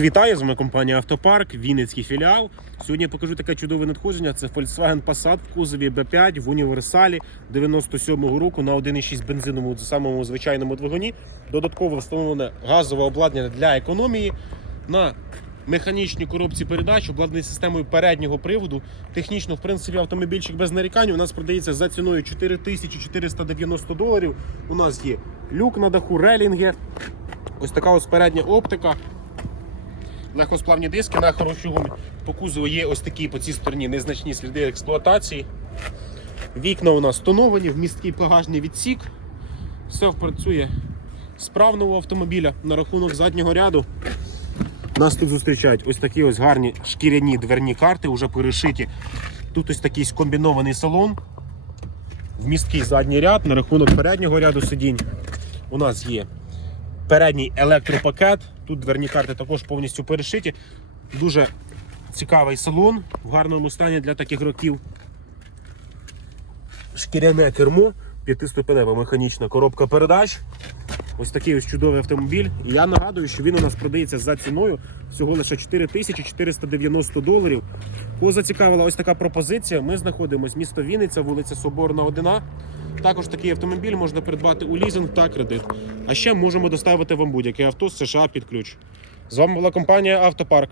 Вітаю, з вами компанія Автопарк, Вінницький філіал. Сьогодні я покажу таке чудове надходження. Це Volkswagen Passat в кузові B5 в універсалі 97-го року на 1,6 бензиновому самому звичайному двигуні. Додатково встановлене газове обладнання для економії на механічній коробці передач, обладнаний системою переднього приводу. Технічно, в принципі, автомобільчик без нарікань. У нас продається за ціною 4490 доларів. У нас є люк на даху, релінги. Ось така ось передня оптика легкосплавні диски на хорошій гумі. По кузову є ось такі по цій стороні незначні сліди експлуатації. Вікна у нас тоновані, вмісткий багажний відсік. Все працює справно у автомобіля на рахунок заднього ряду. Нас тут зустрічають ось такі ось гарні шкіряні дверні карти, вже перешиті. Тут ось такий комбінований салон. Вмісткий задній ряд на рахунок переднього ряду сидінь. У нас є передній електропакет. Тут дверні карти також повністю перешиті. Дуже цікавий салон в гарному стані для таких років. Шкіряне кермо, п'ятиступенева механічна коробка передач. Ось такий ось чудовий автомобіль. Я нагадую, що він у нас продається за ціною всього лише 4490 доларів. Кого зацікавила ось така пропозиція. Ми знаходимося місто Вінниця, вулиця Соборна 1. Також такий автомобіль можна придбати у лізинг та кредит. А ще можемо доставити вам будь-яке авто з США під ключ. З вами була компанія Автопарк.